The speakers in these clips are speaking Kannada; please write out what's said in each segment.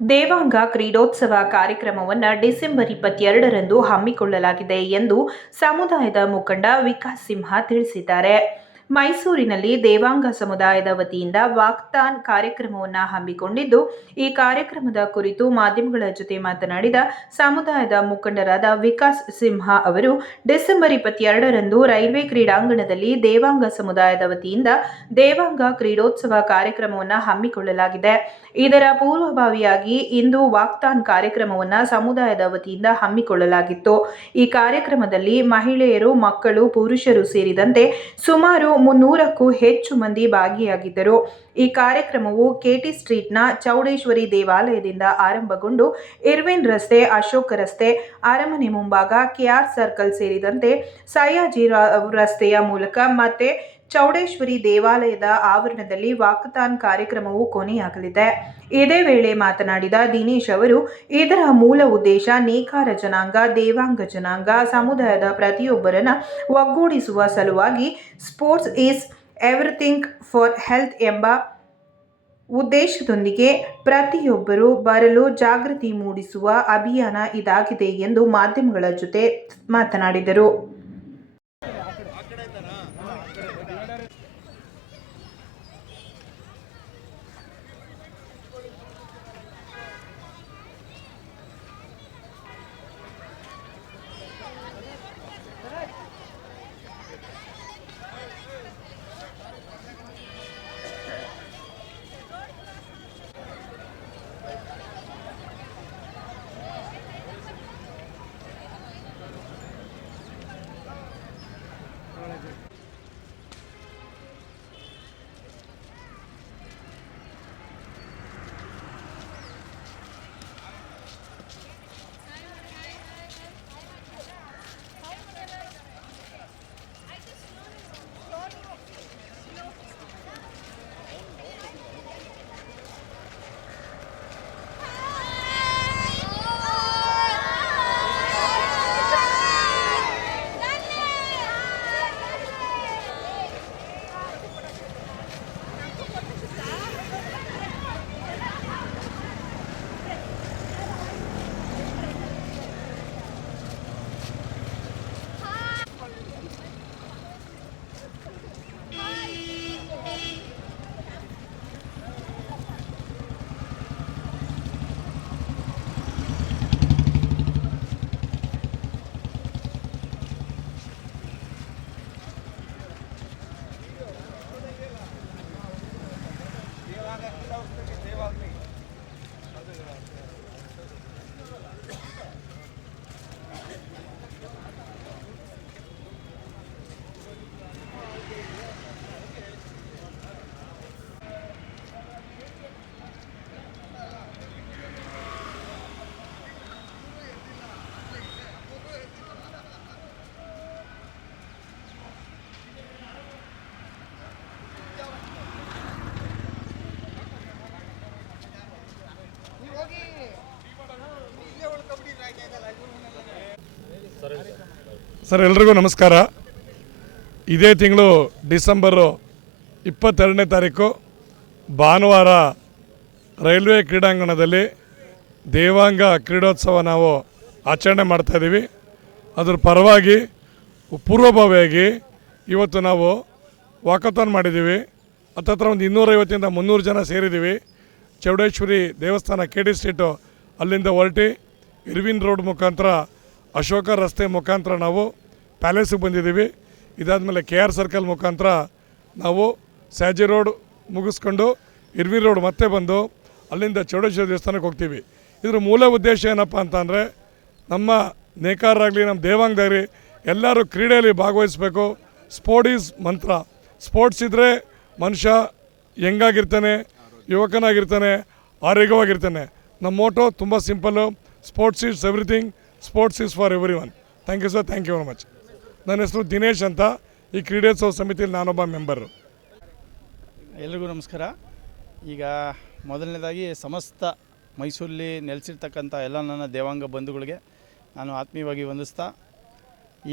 ದೇವಾಂಗ ಕ್ರೀಡೋತ್ಸವ ಕಾರ್ಯಕ್ರಮವನ್ನು ಡಿಸೆಂಬರ್ 22ರಂದು ಹಮ್ಮಿಕೊಳ್ಳಲಾಗಿದೆ ಎಂದು ಸಮುದಾಯದ ಮುಖಂಡ ವಿಕಾಸ್ ಸಿಂಹ ತಿಳಿಸಿದ್ದಾರೆ. ಮೈಸೂರಿನಲ್ಲಿ ದೇವಾಂಗ ಸಮುದಾಯದ ವತಿಯಿಂದ ವಾಕ್ಥಾನ್ ಕಾರ್ಯಕ್ರಮವನ್ನು ಹಮ್ಮಿಕೊಂಡಿದ್ದು, ಈ ಕಾರ್ಯಕ್ರಮದ ಕುರಿತು ಮಾಧ್ಯಮಗಳ ಜೊತೆ ಮಾತನಾಡಿದ ಸಮುದಾಯದ ಮುಖಂಡರಾದ ವಿಕಾಸ್ ಸಿಂಹ ಅವರು, ಡಿಸೆಂಬರ್ 22ರಂದು ರೈಲ್ವೆ ಕ್ರೀಡಾಂಗಣದಲ್ಲಿ ದೇವಾಂಗ ಸಮುದಾಯದ ವತಿಯಿಂದ ದೇವಾಂಗ ಕ್ರೀಡೋತ್ಸವ ಕಾರ್ಯಕ್ರಮವನ್ನು ಹಮ್ಮಿಕೊಳ್ಳಲಾಗಿದೆ. ಇದರ ಪೂರ್ವಭಾವಿಯಾಗಿ ಇಂದು ವಾಕ್ಥಾನ್ ಕಾರ್ಯಕ್ರಮವನ್ನು ಸಮುದಾಯದ ವತಿಯಿಂದ ಹಮ್ಮಿಕೊಳ್ಳಲಾಗಿತ್ತು. ಈ ಕಾರ್ಯಕ್ರಮದಲ್ಲಿ ಮಹಿಳೆಯರು, ಮಕ್ಕಳು, ಪುರುಷರು ಸೇರಿದಂತೆ ಸುಮಾರು 300ಕ್ಕೂ ಹೆಚ್ಚು ಮಂದಿ ಭಾಗಿಯಾಗಿದ್ದರು. ಈ ಕಾರ್ಯಕ್ರಮವು ಕೆಟಿ ಸ್ಟ್ರೀಟ್ನ ಚೌಡೇಶ್ವರಿ ದೇವಾಲಯದಿಂದ ಆರಂಭಗೊಂಡು ಇರ್ವಿನ್ ರಸ್ತೆ, ಅಶೋಕ ರಸ್ತೆ, ಅರಮನೆ ಮುಂಭಾಗ, ಕೆಆರ್ ಸರ್ಕಲ್ ಸೇರಿದಂತೆ ಸಯ್ಯಾಜಿರಾವ್ ರಸ್ತೆಯ ಮೂಲಕ ಮತ್ತೆ ಚೌಡೇಶ್ವರಿ ದೇವಾಲಯದ ಆವರಣದಲ್ಲಿ ವಾಕಥಾನ್ ಕಾರ್ಯಕ್ರಮವು ಕೊನೆಯಾಗಲಿದೆ. ಇದೇ ವೇಳೆ ಮಾತನಾಡಿದ ದಿನೇಶ್ ಅವರು, ಇದರ ಮೂಲ ಉದ್ದೇಶ ನೇಕಾರ ಜನಾಂಗ, ದೇವಾಂಗ ಜನಾಂಗ ಸಮುದಾಯದ ಪ್ರತಿಯೊಬ್ಬರನ್ನ ಒಗ್ಗೂಡಿಸುವ ಸಲುವಾಗಿ sports is everything for health ಎಂಬ ಉದ್ದೇಶದೊಂದಿಗೆ ಪ್ರತಿಯೊಬ್ಬರು ಬರಲು ಜಾಗೃತಿ ಮೂಡಿಸುವ ಅಭಿಯಾನ ಇದಾಗಿದೆ ಎಂದು ಮಾಧ್ಯಮಗಳ ಜೊತೆ ಮಾತನಾಡಿದರು. ಸರ್, ಎಲ್ರಿಗೂ ನಮಸ್ಕಾರ. ಇದೇ ತಿಂಗಳು ಡಿಸೆಂಬರು 22ನೇ ತಾರೀಕು ಭಾನುವಾರ ರೈಲ್ವೆ ಕ್ರೀಡಾಂಗಣದಲ್ಲಿ ದೇವಾಂಗ ಕ್ರೀಡೋತ್ಸವ ನಾವು ಆಚರಣೆ ಮಾಡ್ತಾಯಿದ್ದೀವಿ. ಅದ್ರ ಪರವಾಗಿ ಪೂರ್ವಭಾವಿಯಾಗಿ ಇವತ್ತು ನಾವು ವಾಕಥಾನ್ ಮಾಡಿದ್ದೀವಿ. ಹತ್ತತ್ರ ಒಂದು 250ರಿಂದ 300 ಜನ ಸೇರಿದ್ದೀವಿ. ಚೌಡೇಶ್ವರಿ ದೇವಸ್ಥಾನ ಕೆಟಿ ಸ್ಟ್ರೀಟು ಅಲ್ಲಿಂದ ಹೊರಟಿ ಇರ್ವಿನ್ ರೋಡ್ ಮುಖಾಂತರ ಅಶೋಕ ರಸ್ತೆ ಮುಖಾಂತರ ನಾವು ಪ್ಯಾಲೇಸಿಗೆ ಬಂದಿದ್ದೀವಿ. ಇದಾದಮೇಲೆ ಕೆಆರ್ ಸರ್ಕಲ್ ಮುಖಾಂತರ ನಾವು ಸ್ಯಾಜಿ ರೋಡ್ ಮುಗಿಸ್ಕೊಂಡು ಇರ್ವಿನ್ ರೋಡ್ ಮತ್ತೆ ಬಂದು ಅಲ್ಲಿಂದ ಚೌಡೇಶ್ವರಿ ದೇವಸ್ಥಾನಕ್ಕೆ ಹೋಗ್ತೀವಿ. ಇದ್ರ ಮೂಲ ಉದ್ದೇಶ ಏನಪ್ಪ ಅಂತಂದರೆ, ನಮ್ಮ ನೇಕಾರರಾಗಲಿ ನಮ್ಮ ದೇವಾಂಗದಾಗಲಿ ಎಲ್ಲರೂ ಕ್ರೀಡೆಯಲ್ಲಿ ಭಾಗವಹಿಸಬೇಕು. ಸ್ಪೋರ್ಟ್ ಈಸ್ ಮಂತ್ರ. ಸ್ಪೋರ್ಟ್ಸ್ ಇದ್ದರೆ ಮನುಷ್ಯ ಯಂಗಾಗಿರ್ತಾನೆ, ಯುವಕನಾಗಿರ್ತಾನೆ, ಆರೋಗ್ಯವಾಗಿರ್ತಾನೆ. ನಮ್ಮ ಮೋಟೋ ತುಂಬ simple, sports is everything, sports is for everyone. Thank you sir, thank you very much. ನನ್ನ ಹೆಸರು ದಿನೇಶ್ ಅಂತ. ಈ ಕ್ರೀಡೋತ್ಸವ ಸಮಿತಿಯಲ್ಲಿ ನಾನೊಬ್ಬ ಮೆಂಬರು. ಎಲ್ರಿಗೂ ನಮಸ್ಕಾರ. ಈಗ ಮೊದಲನೇದಾಗಿ ಸಮಸ್ತ ಮೈಸೂರಲ್ಲಿ ನೆಲೆಸಿರ್ತಕ್ಕಂಥ ಎಲ್ಲ ನನ್ನ ದೇವಾಂಗ ಬಂಧುಗಳಿಗೆ ನಾನು ಆತ್ಮೀಯವಾಗಿ ವಂದಿಸ್ತಾ,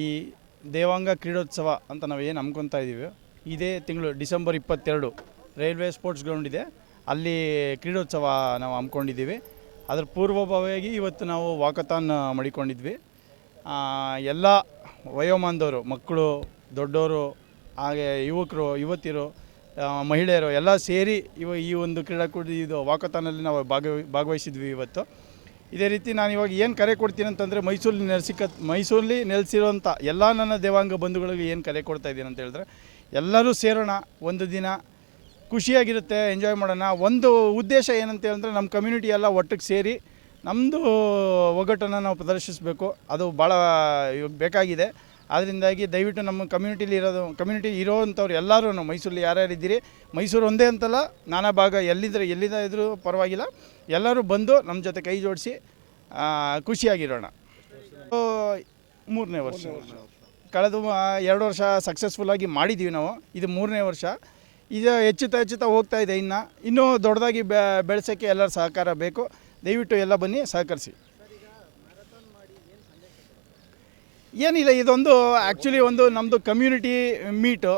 ಈ ದೇವಾಂಗ ಕ್ರೀಡೋತ್ಸವ ಅಂತ ನಾವು ಏನು ಹಮ್ಕೊತಾ ಇದ್ದೀವಿ, ಇದೇ ತಿಂಗಳು ಡಿಸೆಂಬರ್ 22 ರೈಲ್ವೆ ಸ್ಪೋರ್ಟ್ಸ್ ಗ್ರೌಂಡ್ ಇದೆ, ಅಲ್ಲಿ ಕ್ರೀಡೋತ್ಸವ ನಾವು ಹಮ್ಮಿಕೊಂಡಿದ್ದೀವಿ. ಅದರ ಪೂರ್ವಭಾವಿಯಾಗಿ ಇವತ್ತು ನಾವು ವಾಕಥಾನ್ ಮಾಡಿಕೊಂಡಿದ್ವಿ. ಎಲ್ಲ ವಯೋಮಾನದವರು, ಮಕ್ಕಳು, ದೊಡ್ಡವರು, ಹಾಗೆ ಯುವಕರು, ಯುವತಿಯರು, ಮಹಿಳೆಯರು ಎಲ್ಲ ಸೇರಿ ಈ ಒಂದು ಕ್ರೀಡಾಕೂಟ ಇದು ವಾಕಥಾನಲ್ಲಿ ನಾವು ಭಾಗವಹಿಸಿದ್ವಿ ಇವತ್ತು. ಇದೇ ರೀತಿ ನಾನು ಇವಾಗ ಏನು ಕರೆ ಕೊಡ್ತೀನಿ ಅಂತಂದರೆ, ಮೈಸೂರಲ್ಲಿ ನೆಲೆಸಿರುವಂಥ ಎಲ್ಲ ನನ್ನ ದೇವಾಂಗ ಬಂಧುಗಳಿಗೆ ಏನು ಕರೆ ಕೊಡ್ತಾ ಇದ್ದೀನಿ ಅಂತ ಹೇಳಿದ್ರೆ, ಎಲ್ಲರೂ ಸೇರೋಣ, ಒಂದು ದಿನ ಖುಷಿಯಾಗಿರುತ್ತೆ, ಎಂಜಾಯ್ ಮಾಡೋಣ. ಒಂದು ಉದ್ದೇಶ ಏನಂತ ಹೇಳಿದ್ರೆ, ನಮ್ಮ ಕಮ್ಯುನಿಟಿ ಎಲ್ಲ ಒಟ್ಟಿಗೆ ಸೇರಿ ನಮ್ಮದು ಒಗ್ಗಟ್ಟನ್ನು ನಾವು ಪ್ರದರ್ಶಿಸಬೇಕು. ಅದು ಭಾಳ ಬೇಕಾಗಿದೆ. ಅದರಿಂದಾಗಿ ದಯವಿಟ್ಟು ನಮ್ಮ ಕಮ್ಯುನಿಟಿ ಇರೋವಂಥವ್ರು ಎಲ್ಲರೂ ಮೈಸೂರಲ್ಲಿ ಯಾರ್ಯಾರಿದ್ದೀರಿ, ಮೈಸೂರು ಒಂದೇ ಅಂತಲ್ಲ, ನಾನಾ ಭಾಗ ಎಲ್ಲಿಂದ ಇದ್ರೂ ಪರವಾಗಿಲ್ಲ, ಎಲ್ಲರೂ ಬಂದು ನಮ್ಮ ಜೊತೆ ಕೈ ಜೋಡಿಸಿ ಖುಷಿಯಾಗಿರೋಣ. 3ನೇ ವರ್ಷ. ಕಳೆದ 2 ವರ್ಷ ಸಕ್ಸಸ್ಫುಲ್ಲಾಗಿ ಮಾಡಿದ್ದೀವಿ ನಾವು. ಇದು 3ನೇ ವರ್ಷ. ಇದು ಹೆಚ್ಚುತ್ತಾ ಹೋಗ್ತಾ ಇದೆ. ಇನ್ನೂ ದೊಡ್ಡದಾಗಿ ಬೆಳೆಸೋಕ್ಕೆ ಎಲ್ಲರ ಸಹಕಾರ ಬೇಕು. ದಯವಿಟ್ಟು ಎಲ್ಲ ಬನ್ನಿ, ಸಹಕರಿಸಿ. ಏನಿಲ್ಲ, ಇದೊಂದು ಆ್ಯಕ್ಚುಲಿ ಒಂದು ನಮ್ಮದು ಕಮ್ಯುನಿಟಿ ಮೀಟು.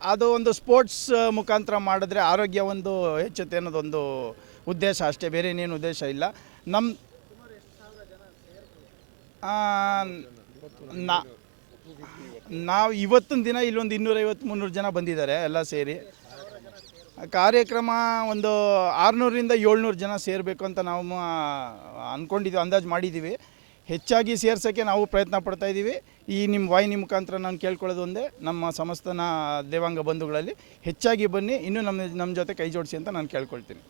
ಅದು ಒಂದು ಸ್ಪೋರ್ಟ್ಸ್ ಮುಖಾಂತರ ಮಾಡಿದ್ರೆ ಆರೋಗ್ಯ ಒಂದು ಹೆಚ್ಚುತ್ತೆ ಅನ್ನೋದೊಂದು ಉದ್ದೇಶ ಅಷ್ಟೇ, ಬೇರೆ ಇನ್ನೇನು ಉದ್ದೇಶ ಇಲ್ಲ. ನಾವು ಇವತ್ತಿನ ದಿನ ಇಲ್ಲೊಂದು 250-300 ಜನ ಬಂದಿದ್ದಾರೆ ಎಲ್ಲ ಸೇರಿ. ಕಾರ್ಯಕ್ರಮ ಒಂದು 600ರಿಂದ 700 ಜನ ಸೇರಬೇಕು ಅಂತ ನಾವು ಅಂದ್ಕೊಂಡಿದ್ದೀವಿ, ಅಂದಾಜು ಮಾಡಿದ್ದೀವಿ. ಹೆಚ್ಚಾಗಿ ಸೇರ್ಸೋಕ್ಕೆ ನಾವು ಪ್ರಯತ್ನ ಪಡ್ತಾಯಿದ್ದೀವಿ. ಈ ನಿಮ್ಮ ವಾಹಿನಿ ಮುಖಾಂತರ ನಾನು ಕೇಳ್ಕೊಳ್ಳೋದು ಒಂದೇ, ನಮ್ಮ ಸಮಸ್ತನ ದೇವಾಂಗ ಬಂಧುಗಳಲ್ಲಿ ಹೆಚ್ಚಾಗಿ ಬನ್ನಿ, ಇನ್ನೂ ನಮ್ಮ ಜೊತೆ ಕೈ ಜೋಡಿಸಿ ಅಂತ ನಾನು ಕೇಳ್ಕೊಳ್ತೀನಿ.